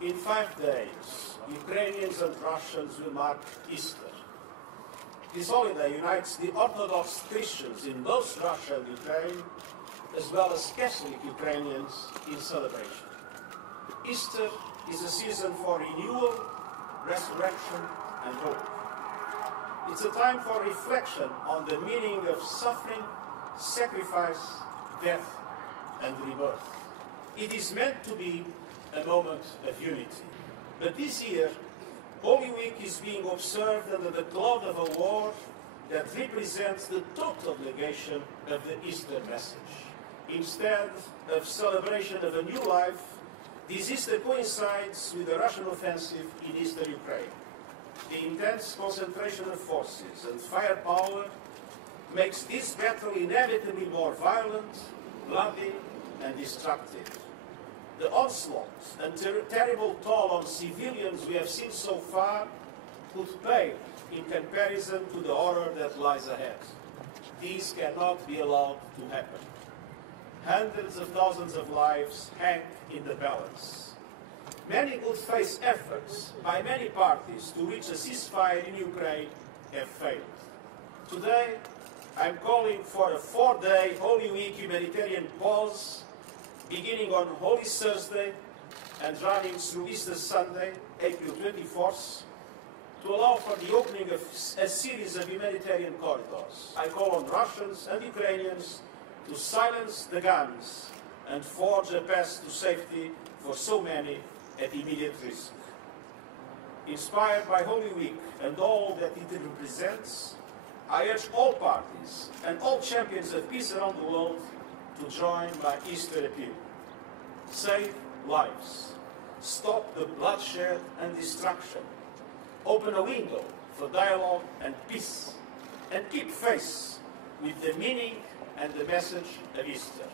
In 5 days, Ukrainians and Russians will mark Easter. This holiday unites the Orthodox Christians in both Russia and Ukraine, as well as Catholic Ukrainians in celebration. Easter is a season for renewal, resurrection, and hope. It's a time for reflection on the meaning of suffering, sacrifice, death, and rebirth. It is meant to be a moment of unity. But this year, Holy Week is being observed under the cloud of a war that represents the total negation of the Easter message. Instead of celebration of a new life, this Easter coincides with the Russian offensive in eastern Ukraine. The intense concentration of forces and firepower makes this battle inevitably more violent, bloody, and destructive. The onslaught and terrible toll on civilians we have seen so far could pale in comparison to the horror that lies ahead. This cannot be allowed to happen. Hundreds of thousands of lives hang in the balance. Many good faith efforts by many parties to reach a ceasefire in Ukraine have failed. Today, I'm calling for a 4-day Holy Week humanitarian pause, beginning on Holy Thursday and running through Easter Sunday, April 24th, to allow for the opening of a series of humanitarian corridors. I call on Russians and Ukrainians to silence the guns and forge a path to safety for so many at immediate risk. Inspired by Holy Week and all that it represents, I urge all parties and all champions of peace around the world to join my Easter appeal. Save lives. Stop the bloodshed and destruction. Open a window for dialogue and peace. And keep faith with the meaning and the message of Easter.